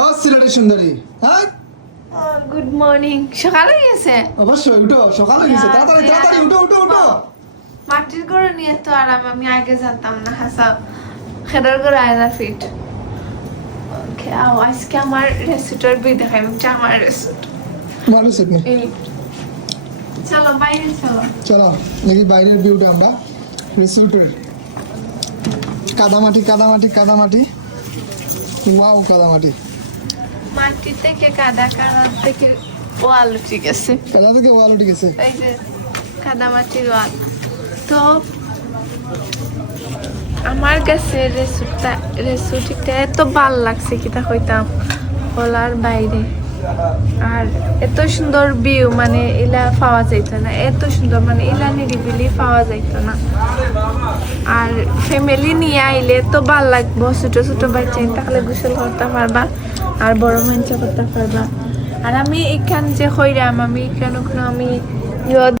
ও সিলেটের সুন্দরী, হ্যাঁ গুড মর্নিং। সকাল হয়ে গেছে? অবশ্যই উঠো, সকাল হয়ে গেছে, তাড়াতাড়ি তাড়াতাড়ি উঠো উঠো উঠো। মাটির ঘরে নিয়ে তো আরাম, আমি আগে জানতাম না। হাসা খেদার ঘরে আয়না ফিট। আজকে আমার রেসিপিটার বই দেখাই, আমার রেসিপি ভালো সেট নেই। চলো বাইরে চলো। চলো দেখি বাইরের ভিউটা আমরা। রিসোর্টের কাদামাটি কাদামাটি কাদামাটি, ওয়াও কাদামাটি। মাটি থেকে কাদা, কাদা থেকে ওয়াল উঠে গেছে। কাদা থেকে ওয়াল উঠে গেছে। এই যে কাদা মাটির ওয়াল। তো আমার কাছে রেসিপিটা এত ভাল লাগছে, কিতা কইতাম বলার বাইরে। আর এত সুন্দর ভিউ, মানে এলা পাওয়া যাইত না, এত সুন্দর, মানে এলা নিরিবিলি পাওয়া যাইত না। আর ফ্যামিলি নিয়ে আইলে তো ভাল লাগবো, ছোট ছোট বাচ্চা তাহলে গোসল করতে পারবা, আর বড় মানুষ করতে পারবা। আর আমি এখান যে হইরাম, আমি এখানে আমি